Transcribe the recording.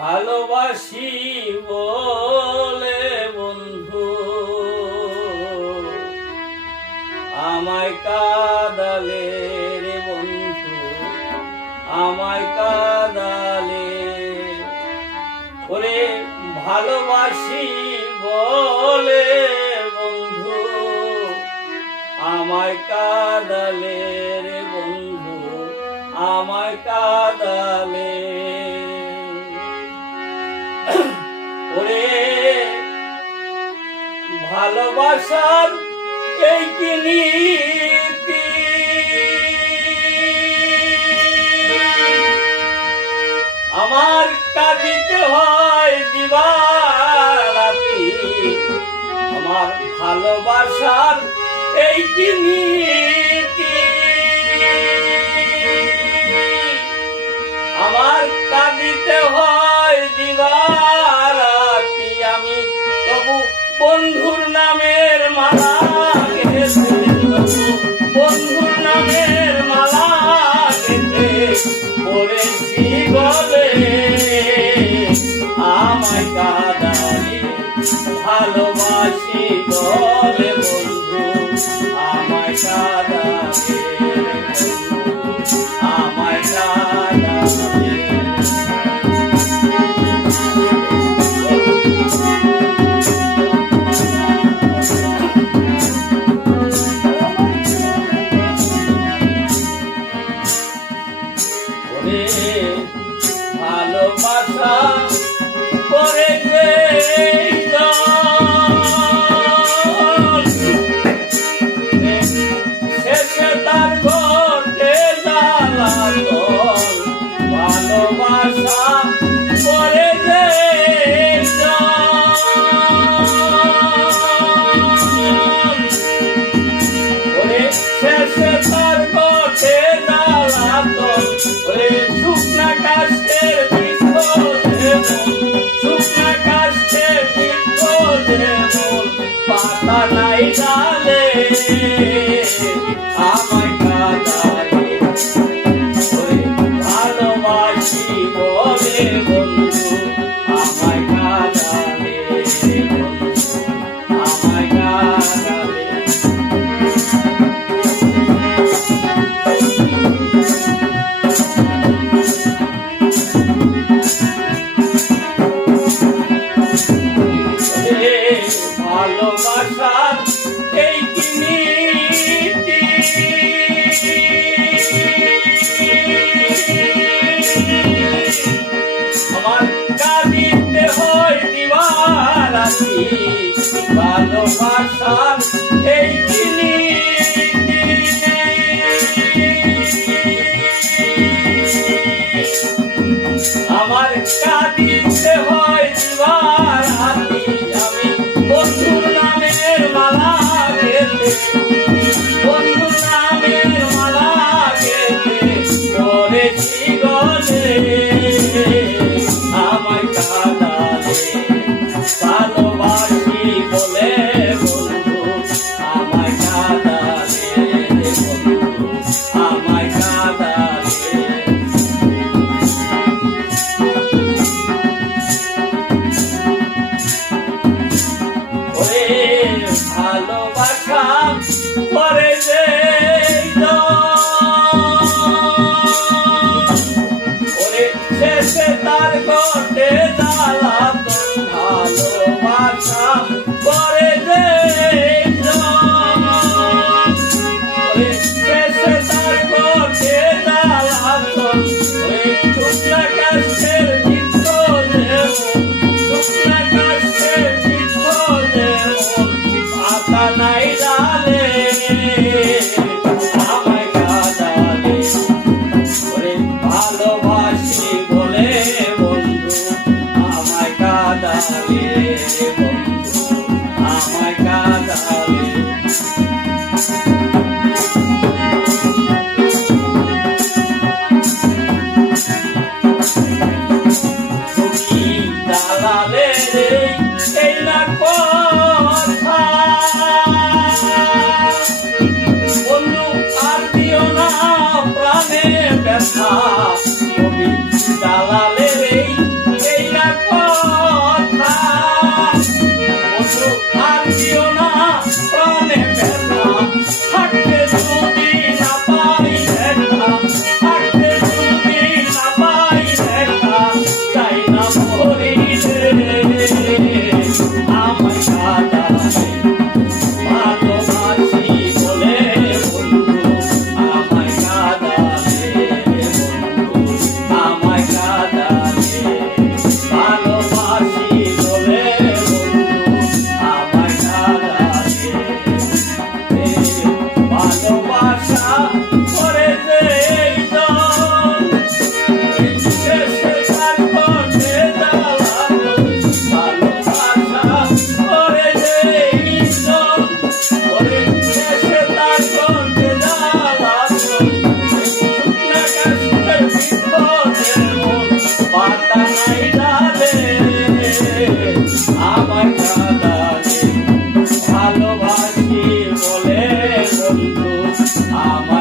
ভালোবাসি বলে বন্ধু আমায় কাঁদালে রে বন্ধু, আমায় কাঁদালে। ওরে ভালোবাসি বলে বন্ধু আমায় কাঁদালে রে বন্ধু, আমায় কাঁদালে। ওরে ভালোবাসার এই কি নীতি, আমার কাঁদিতে হয় দিবারাতি। আমার ভালোবাসার এই কি নীতি, আমার কাঁদিতে হয় দিবারাতি। আমি তবু বন্ধুর নামের মালা গেঁথে, বন্ধুর নামের মালা গেঁথে পড়েছি গলে, আমায় কাঁদালে। ভালোবাসি বলে বন্ধু আমায় কাঁদালে, আমায় কাঁদালে। ভালোবাসা করে যে শেষে তার ঘটে জ্বালাতন, ভালোবাসা করে যে শেষে তার ঘটে জ্বালাতন। ওরে শুকনা কাষ্টের বৃক্ষ যেমন, শুকনা কাষ্টের বৃক্ষ যেমন পাতা নাই ডালে, আমায় কাঁদালে। ওরে ভালোবাসি বলে বন্ধু আমায় কাঁদালে, বন্ধু আমায় কাঁদালে। ভালোবাসার এই কি নীতি, আমার কাঁদিতে হয় দিবারাতি। ভালোবাসার এই কি নীতি, আমার কাঁদিতে হয় দিবারাতি। আমি বন্ধুর নামের মালা গেঁথে, বন্ধুর নামের মালা গেঁথে পড়েছি গলে, আমায় কাঁদালে। ভালোবাসি বলে বন্ধু আমায় কাঁদালে, বন্ধু আমায় কাঁদালে। ভালোবাসা করে যে ওরে শেষে তার ঘটে জ্বালাতন, ভালোবাসা করে যে ওরে শেষে তার ঘটে জ্বালাতন। ওরে শুকনা কাষ্টের বৃক্ষ যেমন, শুকনা কাষ্টের বৃক্ষ যেমন পাতা নাই ডালে, আমায় কাঁদালে। ওরে ভালোবাসি বলে বন্ধু আমায় কাঁদালে, বন্ধু আমায় কাঁদালে। তুমি দালালে এই না কথা বন্ধু, আর দিও না প্রাণে ব্যথা। তুমি দালালের এই লাগে ভালোবাসি বলে বন্ধু আমার